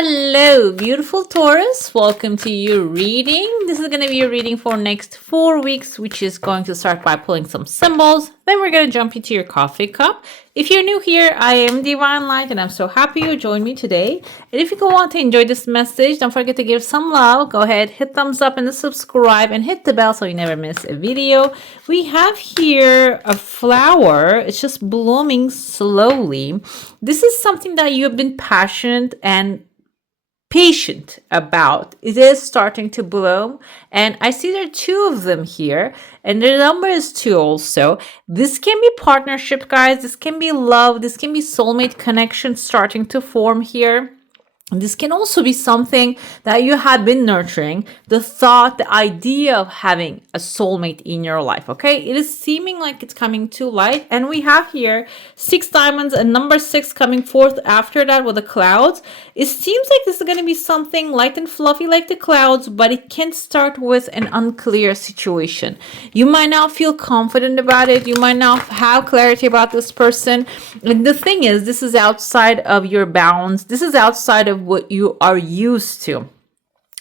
Hello, beautiful Taurus. Welcome to your reading. This is going to be your reading for next 4 weeks, which is going to start by pulling some symbols. Then we're going to jump into your coffee cup. If you're new here, I am Divine Light, and I'm so happy you joined me today. And if you want to enjoy this message, don't forget to give some love. Go ahead, hit thumbs up and subscribe, and hit the bell so you never miss a video. We have here a flower. It's just blooming slowly. This is something that you have been passionate and patient about. It is starting to bloom, and I see there are 2 of them here, and the number is 2 also. This can be partnership, guys. This can be love. This can be soulmate connection starting to form here. This can also be something that you had been nurturing, the thought, the idea of having a soulmate in your life, okay? It is seeming like it's coming to light, and we have here 6 diamonds and number 6 coming forth after that with the clouds. It seems like this is going to be something light and fluffy like the clouds, but it can start with an unclear situation. You might not feel confident about it. You might not have clarity about this person. And the thing is, this is outside of your bounds. This is outside of what you are used to.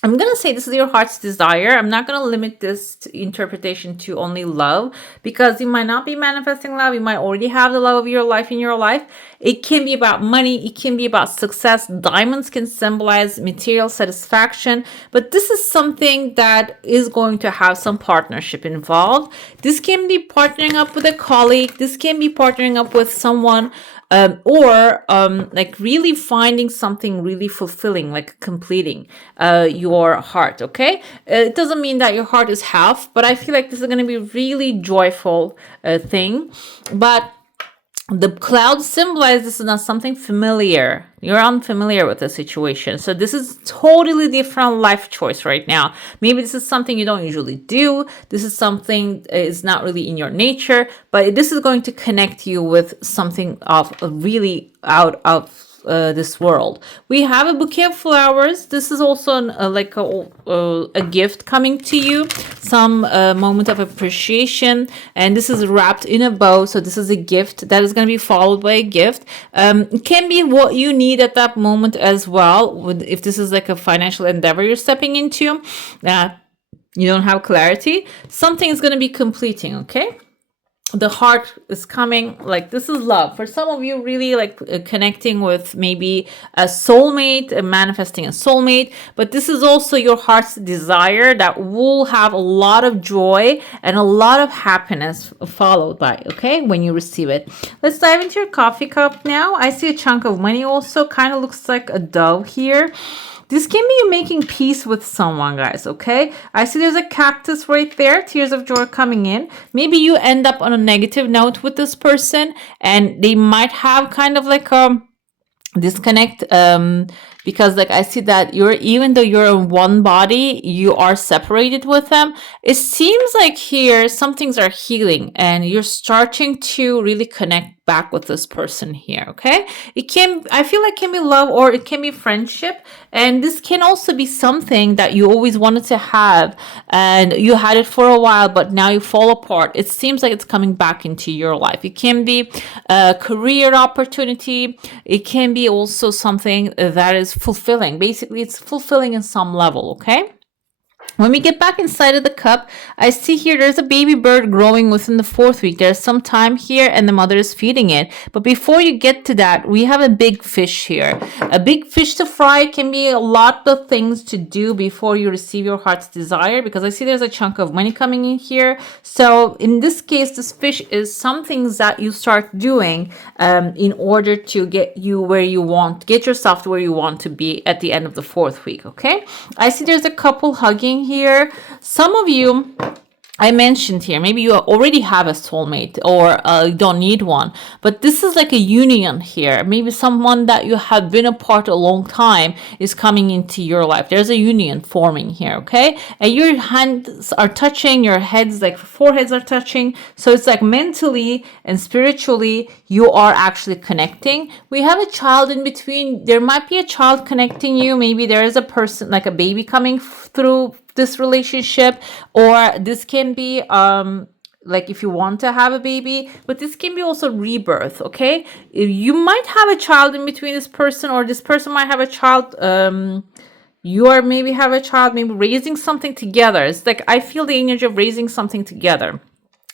I'm going to say this is your heart's desire. I'm not going to limit this interpretation to only love, because you might not be manifesting love. You might already have the love of your life in your life. It can be about money. It can be about success. Diamonds can symbolize material satisfaction, but this is something that is going to have some partnership involved. This can be partnering up with a colleague. This can be partnering up with someone or like really finding something really fulfilling, like completing your heart, okay? It doesn't mean that your heart is half, but I feel like this is going to be a really joyful thing. But the clouds symbolize this is not something familiar. You're unfamiliar with the situation. So this is totally different life choice right now. Maybe this is something you don't usually do. This is something is not really in your nature, but this is going to connect you with something of really out of this world. We have a bouquet of flowers. This is also like a gift coming to you, some moment of appreciation, and this is wrapped in a bow. So this is a gift that is going to be followed by a gift. It can be what you need at that moment as well. If this is like a financial endeavor you're stepping into, you don't have clarity, something is going to be completing, okay? The heart is coming, like this is love. For some of you, really like connecting with maybe a soulmate, manifesting a soulmate, but this is also your heart's desire that will have a lot of joy and a lot of happiness followed by, okay, when you receive it. Let's dive into your coffee cup now. I see a chunk of money also, kind of looks like a dove here. This can be you making peace with someone, guys, okay? I see there's a cactus right there, tears of joy coming in. Maybe you end up on a negative note with this person, and they might have kind of like a disconnect, because like I see that even though you're in one body, you are separated with them. It seems like here some things are healing and you're starting to really connect back with this person here, okay? I feel like it can be love or it can be friendship, and this can also be something that you always wanted to have and you had it for a while, but now you fall apart. It seems like it's coming back into your life. It can be a career opportunity. It can be also something that is fulfilling. Basically, it's fulfilling in some level, okay? When we get back inside of the cup, I see here there's a baby bird growing within the 4th week. There's some time here and the mother is feeding it. But before you get to that, we have a big fish here. A big fish to fry can be a lot of things to do before you receive your heart's desire, because I see there's a chunk of money coming in here. So in this case, this fish is some things that you start doing in order to get yourself to where you want to be at the end of the 4th week, okay? I see there's a couple hugging here. Some of you, I mentioned here, maybe you already have a soulmate or you don't need one, but this is like a union here. Maybe someone that you have been apart a long time is coming into your life. There's a union forming here, okay? And your hands are touching, your heads, like foreheads are touching. So it's like mentally and spiritually, you are actually connecting. We have a child in between. There might be a child connecting you. Maybe there is a person, like a baby coming through this relationship, or this can be like if you want to have a baby, but this can be also rebirth. Okay, you might have a child in between this person, or this person might have a child. You are maybe have a child, maybe raising something together. It's like I feel the energy of raising something together.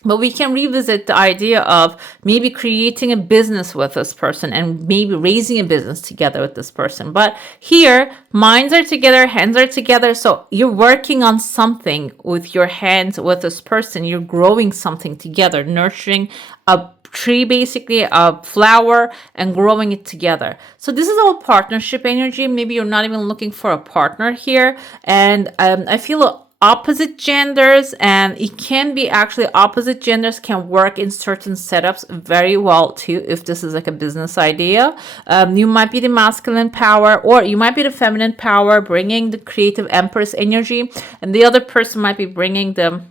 But we can revisit the idea of maybe creating a business with this person and maybe raising a business together with this person. But here, minds are together, hands are together. So you're working on something with your hands with this person. You're growing something together, nurturing a tree, basically a flower, and growing it together. So this is all partnership energy. Maybe you're not even looking for a partner here. And I feel opposite genders, and it can be actually opposite genders can work in certain setups very well too. If this is like a business idea, you might be the masculine power, or you might be the feminine power, bringing the creative empress energy, and the other person might be bringing the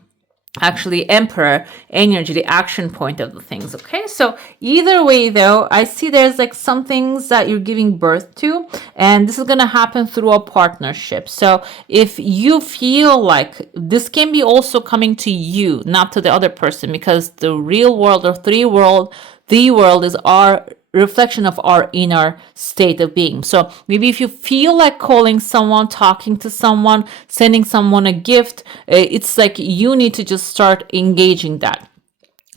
actually emperor energy, the action point of the things. Okay, so either way though, I see there's like some things that you're giving birth to, and this is going to happen through a partnership. So if you feel like this can be also coming to you, not to the other person, because the real world or the world is our reflection of our inner state of being. So maybe if you feel like calling someone, talking to someone, sending someone a gift, it's like you need to just start engaging that.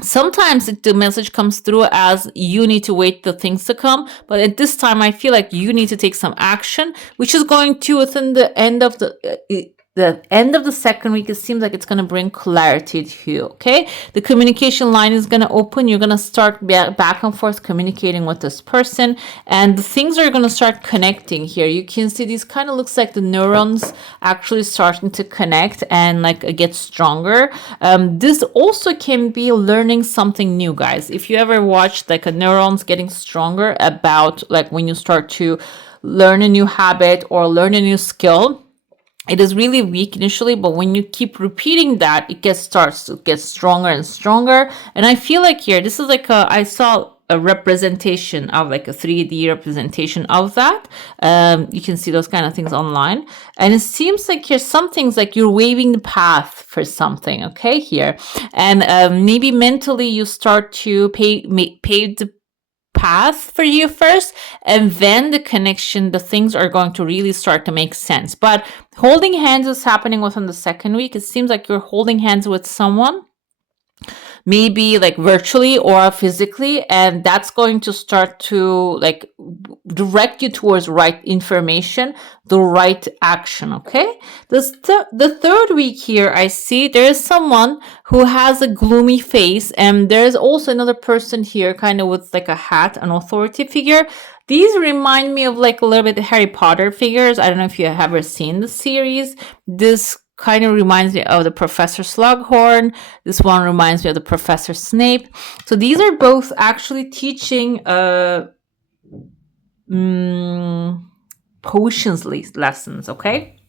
Sometimes the message comes through as you need to wait the things to come, but at this time I feel like you need to take some action, which is going to within the end of the second week. It seems like it's going to bring clarity to you. Okay, the communication line is going to open. You're going to start back and forth communicating with this person, and the things are going to start connecting here. You can see these kind of looks like the neurons actually starting to connect and like get stronger. This also can be learning something new, guys. If you ever watched like a neurons getting stronger about like when you start to learn a new habit or learn a new skill, it is really weak initially, but when you keep repeating that, it starts to get stronger and stronger. And I feel like here, this is like I saw a representation of like a 3D representation of that. You can see those kind of things online. And it seems like here, some things like you're waving the path for something, okay, here. And maybe mentally you start to pave the path for you first, and then the connection, the things are going to really start to make sense. But holding hands is happening within the second week. It seems like you're holding hands with someone, maybe like virtually or physically, and that's going to start to like direct you towards right information, the right action. Okay, the third week here, I see there is someone who has a gloomy face, and there's also another person here kind of with like a hat, an authority figure. These remind me of like a little bit of Harry Potter figures. I don't know if you have ever seen the series. This kind of reminds me of the Professor Slughorn. This one reminds me of the Professor Snape. So these are both actually teaching potions lessons, okay?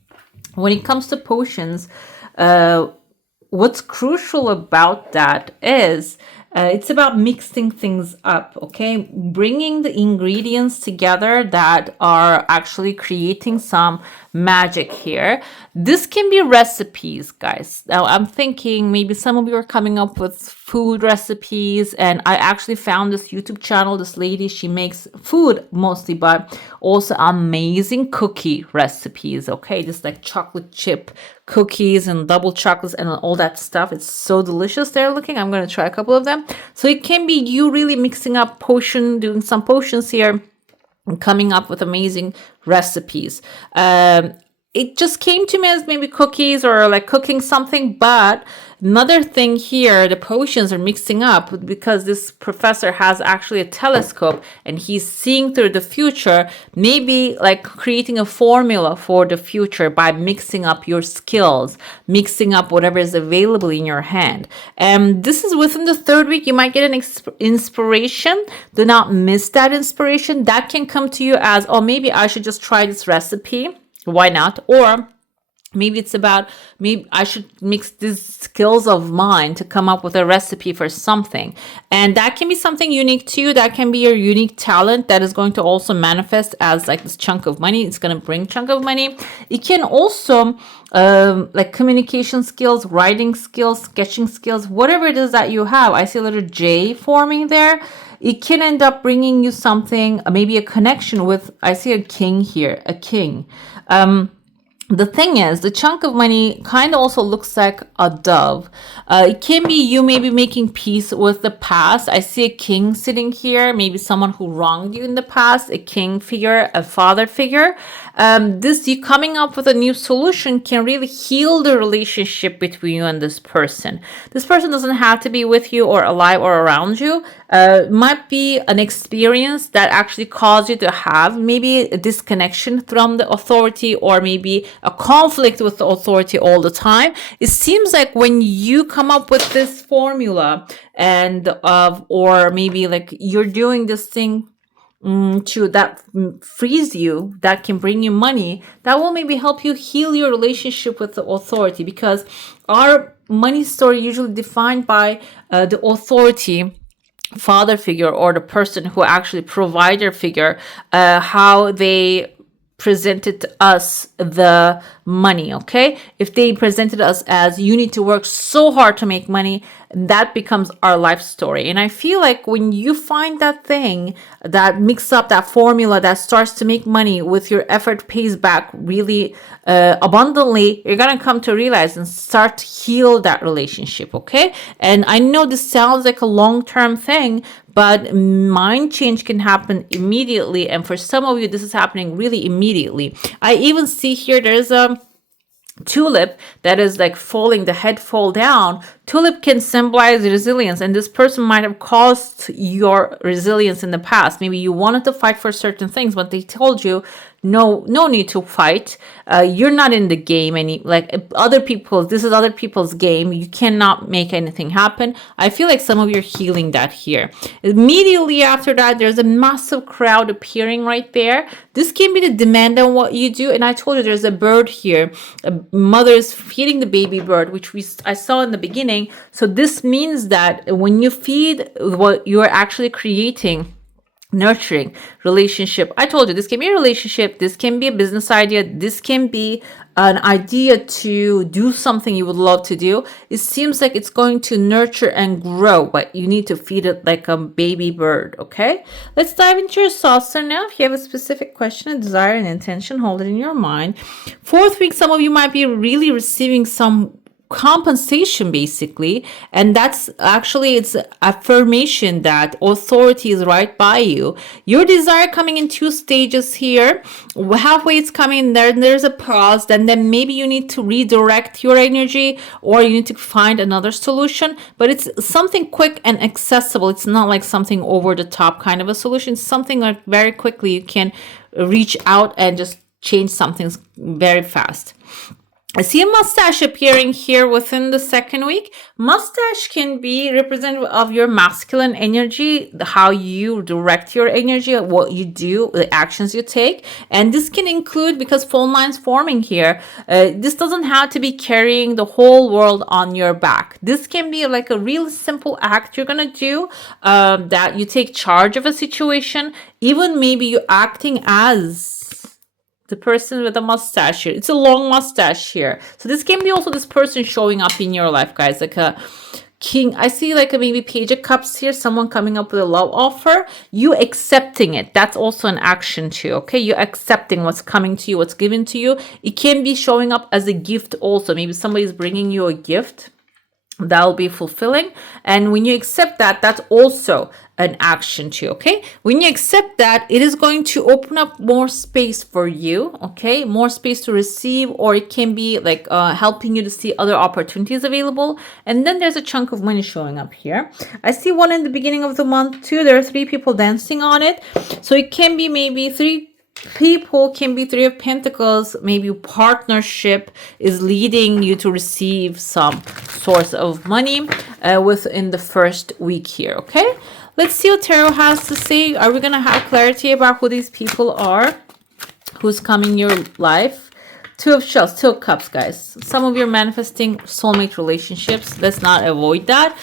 When it comes to potions, what's crucial about that is it's about mixing things up, okay? Bringing the ingredients together that are actually creating some magic here. This can be recipes, guys. Now I'm thinking maybe some of you are coming up with food recipes, and I actually found this YouTube channel. This lady, she makes food mostly, but also amazing cookie recipes, okay? Just like chocolate chip cookies and double chocolates and all that stuff. It's so delicious. They're looking. I'm going to try a couple of them. So it can be you really mixing up doing some potions here, and coming up with amazing recipes. It just came to me as maybe cookies or like cooking something, but another thing here, the potions are mixing up because this professor has actually a telescope and he's seeing through the future, maybe like creating a formula for the future by mixing up your skills, mixing up whatever is available in your hand. And this is within the third week. You might get an inspiration. Do not miss that inspiration. That can come to you as, oh, maybe I should just try this recipe. Why not? Or Maybe it's about, maybe I should mix these skills of mine to come up with a recipe for something. And that can be something unique to you. That can be your unique talent that is going to also manifest as like this chunk of money. It's going to bring chunk of money. It can also like communication skills, writing skills, sketching skills, whatever it is that you have. I see a little J forming there. It can end up bringing you something, maybe a connection with, I see a king here, a king. The thing is, the chunk of money kind of also looks like a dove. It can be you maybe making peace with the past. I see a king sitting here, maybe someone who wronged you in the past, a king figure, a father figure. This you coming up with a new solution can really heal the relationship between you and this person. This person doesn't have to be with you or alive or around you. Might be an experience that actually caused you to have maybe a disconnection from the authority, or maybe a conflict with the authority all the time. It seems like when you come up with this formula and or maybe like you're doing this thing to that frees you, that can bring you money, that will maybe help you heal your relationship with the authority, because our money story usually defined by the authority father figure, or the person who actually provider figure, how they presented us the money. Okay, if they presented us as you need to work so hard to make money, that becomes our life story. And I feel like when you find that thing that mix up that formula that starts to make money with your effort pays back really abundantly, you're gonna come to realize and start to heal that relationship. Okay, and I know this sounds like a long-term thing, but mind change can happen immediately. And for some of you, this is happening really immediately. I even see here there's a tulip that is like falling, the head fall down. Tulip can symbolize resilience, and this person might have caused your resilience in the past. Maybe you wanted to fight for certain things, but they told you no need to fight. You're not in the game any, like other people, this is other people's game. You cannot make anything happen. I feel like some of you are healing that here. Immediately after that, there's a massive crowd appearing right there. This can be the demand on what you do. And I told you there's a bird here. A mother is feeding the baby bird, which I saw in the beginning. So this means that when you feed, what you are actually creating, nurturing relationship. I told you this can be a relationship, this can be a business idea, this can be an idea to do something you would love to do. It seems like it's going to nurture and grow, but you need to feed it like a baby bird. Okay, let's dive into your saucer now. If you have a specific question, a desire, and intention, hold it in your mind. 4th week, some of you might be really receiving some compensation basically, and that's actually, it's affirmation that authority is right by you. Your desire coming in 2 stages here. Halfway it's coming, there's a pause, then maybe you need to redirect your energy, or you need to find another solution, but it's something quick and accessible. It's not like something over the top kind of a solution. It's something like very quickly you can reach out and just change something very fast. I see a mustache appearing here within the 2nd week. Mustache can be representative of your masculine energy, how you direct your energy, what you do, the actions you take. And this can include, because phone lines forming here, this doesn't have to be carrying the whole world on your back. This can be like a real simple act you're going to do, that you take charge of a situation. Even maybe you're acting as the person with a mustache here. It's a long mustache here. So this can be also this person showing up in your life, guys. Like a king. I see like a maybe page of cups here. Someone coming up with a love offer. You accepting it. That's also an action too. Okay. You're accepting what's coming to you, what's given to you. It can be showing up as a gift also. Maybe somebody's bringing you a gift. That'll be fulfilling. And when you accept that, that's also an action too. Okay, when you accept that, it is going to open up more space for you. Okay, more space to receive, or it can be like helping you to see other opportunities available. And then there's a chunk of money showing up here. I see one in the beginning of the month too. There are 3 people dancing on it, so it can be maybe 3 people, can be 3 of Pentacles. Maybe partnership is leading you to receive some source of money within the 1st week here. Okay, let's see what Tarot has to say. Are we gonna have clarity about who these people are, who's coming in your life? Two of Shells, Two of Cups, guys. Some of you are manifesting soulmate relationships. Let's not avoid that.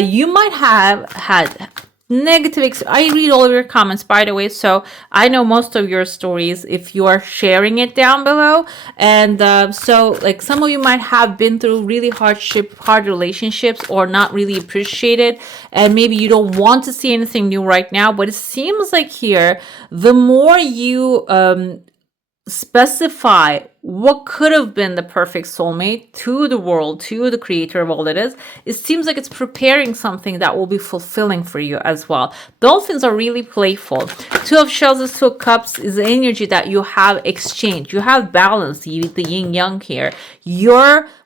You might have had negative I read all of your comments, by the way, so I know most of your stories if you are sharing it down below. And so like some of you might have been through really hard relationships, or not really appreciated, and maybe you don't want to see anything new right now. But it seems like here, the more you specify what could have been the perfect soulmate to the world, to the creator of all that is, it seems like it's preparing something that will be fulfilling for you as well. Dolphins are really playful. Two of Shells and Two of Cups is the energy that you have exchanged. You have balance, the yin yang here.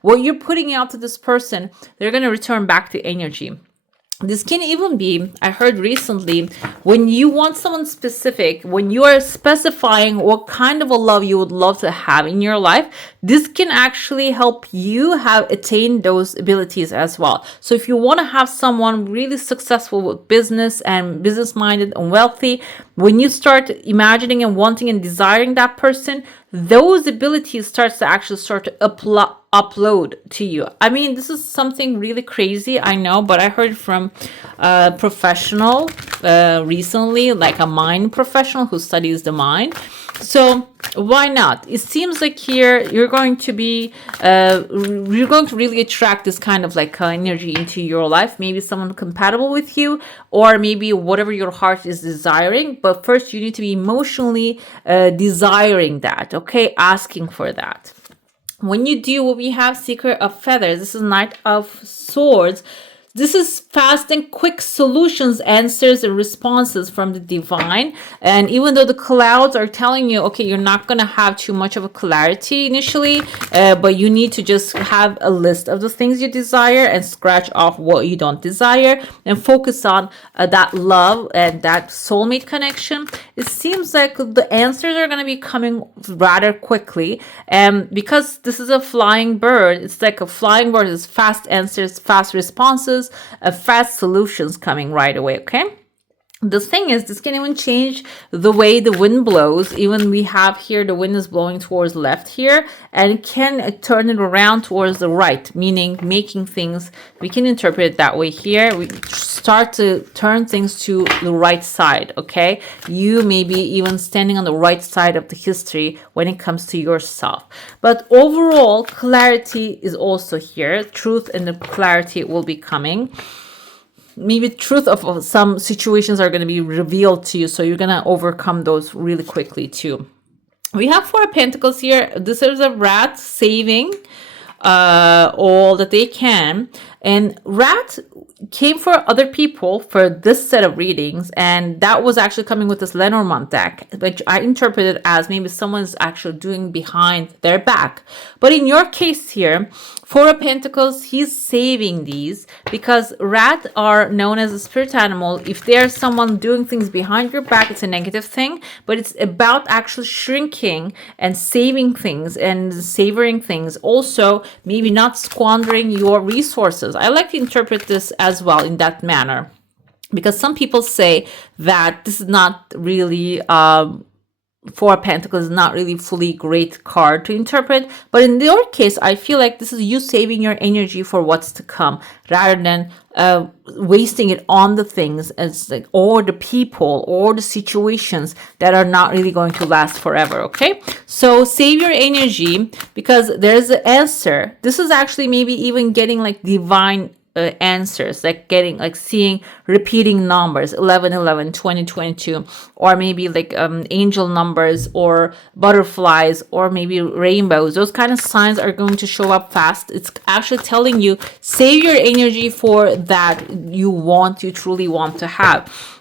What you're putting out to this person, they're going to return back to energy. This can even be, I heard recently, when you want someone specific, when you are specifying what kind of a love you would love to have in your life, this can actually help you have attained those abilities as well. So if you want to have someone really successful with business and business-minded and wealthy, when you start imagining and wanting and desiring that person, those abilities start to upload to you. I mean, this is something really crazy, I know, but I heard from a professional recently, like a mind professional who studies the mind. So why not? It seems like here you're going to really attract this kind of like energy into your life. Maybe someone compatible with you, or maybe whatever your heart is desiring. But first you need to be emotionally desiring that, okay? Asking for that. When you do what we have, Secret of Feathers, this is Knight of Swords. This is fast and quick solutions, answers, and responses from the divine. And even though the clouds are telling you, okay, you're not going to have too much of a clarity initially, but you need to just have a list of the things you desire and scratch off what you don't desire and focus on that love and that soulmate connection. It seems like the answers are going to be coming rather quickly. And because this is a flying bird, it's like a flying bird is fast answers, fast responses, fast solutions coming right away, okay? The thing is, this can even change the way the wind blows. Even we have here, the wind is blowing towards left here, and it can turn it around towards the right, meaning making things, we can interpret it that way here. We start to turn things to the right side, okay? You may be even standing on the right side of the history when it comes to yourself. But overall, clarity is also here. Truth and the clarity will be coming. Maybe truth of some situations are going to be revealed to you, so you're going to overcome those really quickly too. We have Four of Pentacles here. This is a rat saving all that they can, and rat came for other people for this set of readings, and that was actually coming with this Lenormand deck, which I interpreted as maybe someone's actually doing behind their back. But in your case here, Four of Pentacles, he's saving these, because rat are known as a spirit animal. If there's someone doing things behind your back, it's a negative thing, but it's about actually shrinking and saving things and savoring things. Also, maybe not squandering your resources. I like to interpret this as well in that manner, because some people say that this is not really Four of Pentacles is not really fully great card to interpret, but in your case, I feel like this is you saving your energy for what's to come, rather than wasting it on the things as like, or the people or the situations that are not really going to last forever. Okay, so save your energy, because there's an answer. This is actually maybe even getting like divine answers, like getting like seeing repeating numbers 11 11 20 22, or maybe like angel numbers or butterflies or maybe rainbows. Those kind of signs are going to show up fast. It's actually telling you save your energy for that you truly want to have.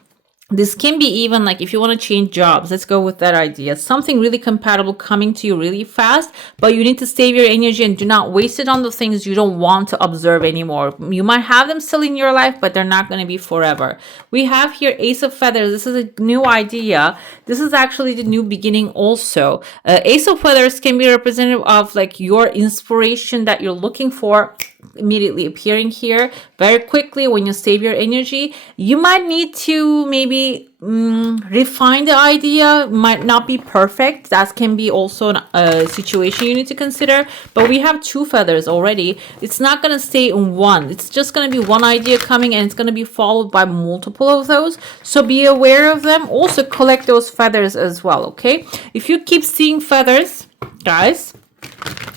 This can be even like if you want to change jobs, let's go with that idea. Something really compatible coming to you really fast, but you need to save your energy and do not waste it on the things you don't want to observe anymore. You might have them still in your life, but they're not going to be forever. We have here Ace of Feathers. This is a new idea. This is actually the new beginning also. Ace of Feathers can be representative of like your inspiration that you're looking for immediately appearing here very quickly when you save your energy. You might need to maybe refine the idea, might not be perfect. That can be also a situation you need to consider. But we have 2 feathers already. It's not going to stay in one. It's just going to be one idea coming, and it's going to be followed by multiple of those. So be aware of them. Also collect those feathers as well, okay? If you keep seeing feathers, guys,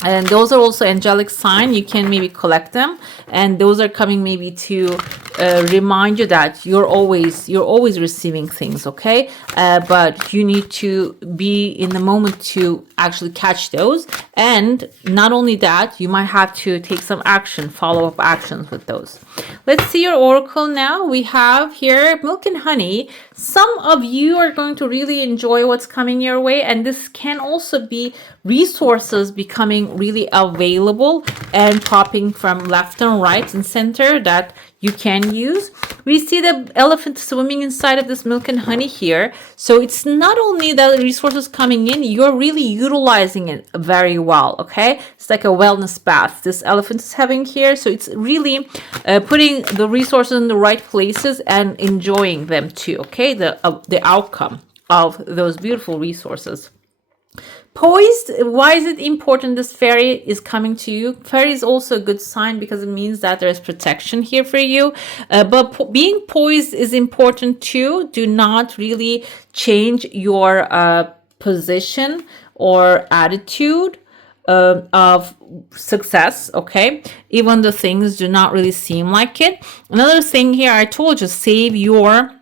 and those are also angelic sign, you can maybe collect them, and those are coming maybe to remind you that you're always receiving things, okay? But you need to be in the moment to actually catch those. And not only that, you might have to take some action, follow-up actions with those. Let's see your oracle now. We have here milk and honey. Some of you are going to really enjoy what's coming your way, and this can also be resources becoming really available and popping from left and right and center that you can use. We see the elephant swimming inside of this milk and honey here. So it's not only the resources coming in, you're really utilizing it very well, okay? It's like a wellness bath this elephant is having here. So it's really putting the resources in the right places and enjoying them too, okay? The outcome of those beautiful resources. Poised, why is it important this fairy is coming to you? Fairy is also a good sign because it means that there's protection here for you. But being poised is important too. Do not really change your position or attitude of success, okay? Even the things do not really seem like it. Another thing here, I told you, save your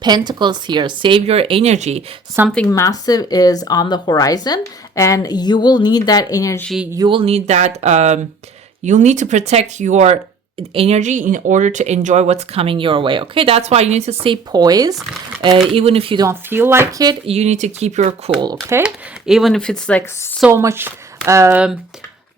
pentacles here, save your energy. Something massive is on the horizon, and you will need that energy. You will need that you'll need to protect your energy in order to enjoy what's coming your way, okay? That's why you need to stay poised. Even if you don't feel like it, you need to keep your cool, okay? Even if it's like so much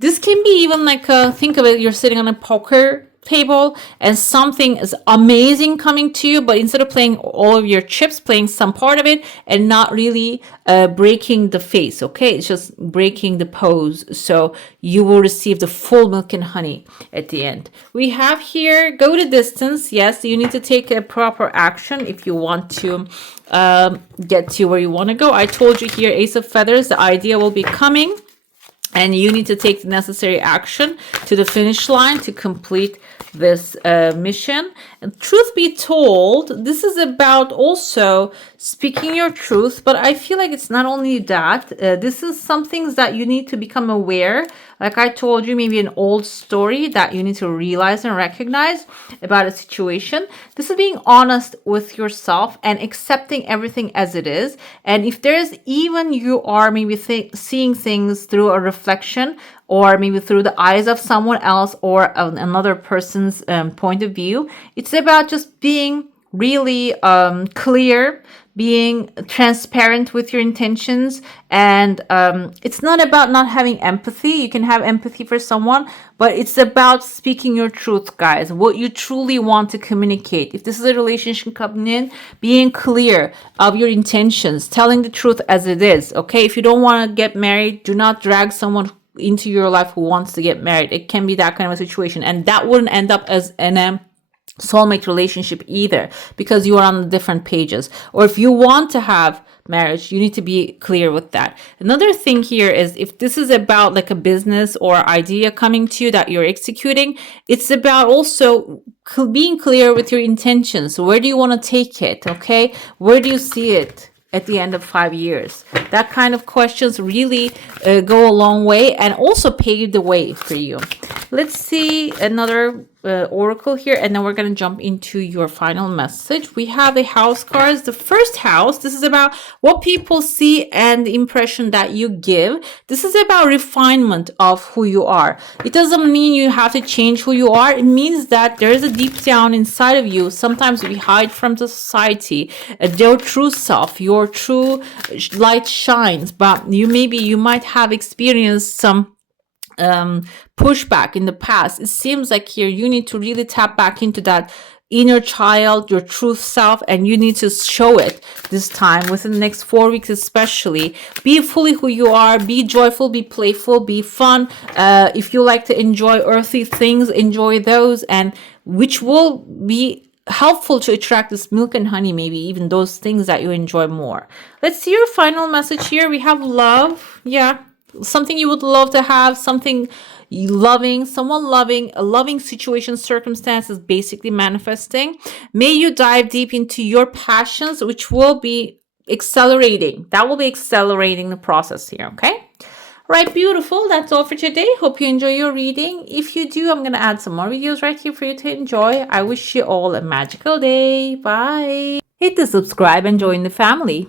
this can be even like think of it, you're sitting on a poker table and something is amazing coming to you, but instead of playing all of your chips, playing some part of it and not really breaking the face, okay? It's just breaking the pose. So you will receive the full milk and honey at the end. We have here, go the distance. Yes, you need to take a proper action if you want to get to where you want to go. I told you here, Ace of Feathers, the idea will be coming, and you need to take the necessary action to the finish line to complete this mission. And truth be told, this is about also speaking your truth, but I feel like it's not only that. This is some things that you need to become aware. Like I told you, maybe an old story that you need to realize and recognize about a situation. This is being honest with yourself and accepting everything as it is. And if there's even you are maybe seeing things through a reflection, or maybe through the eyes of someone else or another person's point of view, it's about just being really clear, being transparent with your intentions. And it's not about not having empathy. You can have empathy for someone, but it's about speaking your truth, guys, what you truly want to communicate. If this is a relationship coming in, being clear of your intentions, telling the truth as it is, okay? If you don't want to get married, do not drag someone into your life who wants to get married. It can be that kind of a situation, and that wouldn't end up as an soulmate relationship either, because you are on different pages. Or if you want to have marriage, you need to be clear with that. Another thing here is, if this is about like a business or idea coming to you that you're executing, it's about also being clear with your intentions. Where do you want to take it? Okay, where do you see it at the end of 5 years? That kind of questions really go a long way and also pave the way for you. Let's see another oracle here, and then we're going to jump into your final message. We have the house cards. The first house, this is about what people see and the impression that you give. This is about refinement of who you are. It doesn't mean you have to change who you are. It means that there is a deep down inside of you. Sometimes we hide from the society. Your true self, your true light shines, but you might have experienced some pushback in the past. It seems like here you need to really tap back into that inner child, your truth self, and you need to show it this time within the next 4 weeks, especially. Be fully who you are, be joyful, be playful, be fun. If you like to enjoy earthy things, enjoy those, and which will be helpful to attract this milk and honey, maybe even those things that you enjoy more. Let's see your final message here. We have love. Yeah, something you would love to have, something loving, someone loving, a loving situation, circumstance is basically manifesting. May you dive deep into your passions, which will be accelerating. That will be accelerating the process here, okay? Right, beautiful. That's all for today. Hope you enjoy your reading. If you do, I'm going to add some more videos right here for you to enjoy. I wish you all a magical day. Bye. Hit the subscribe and join the family.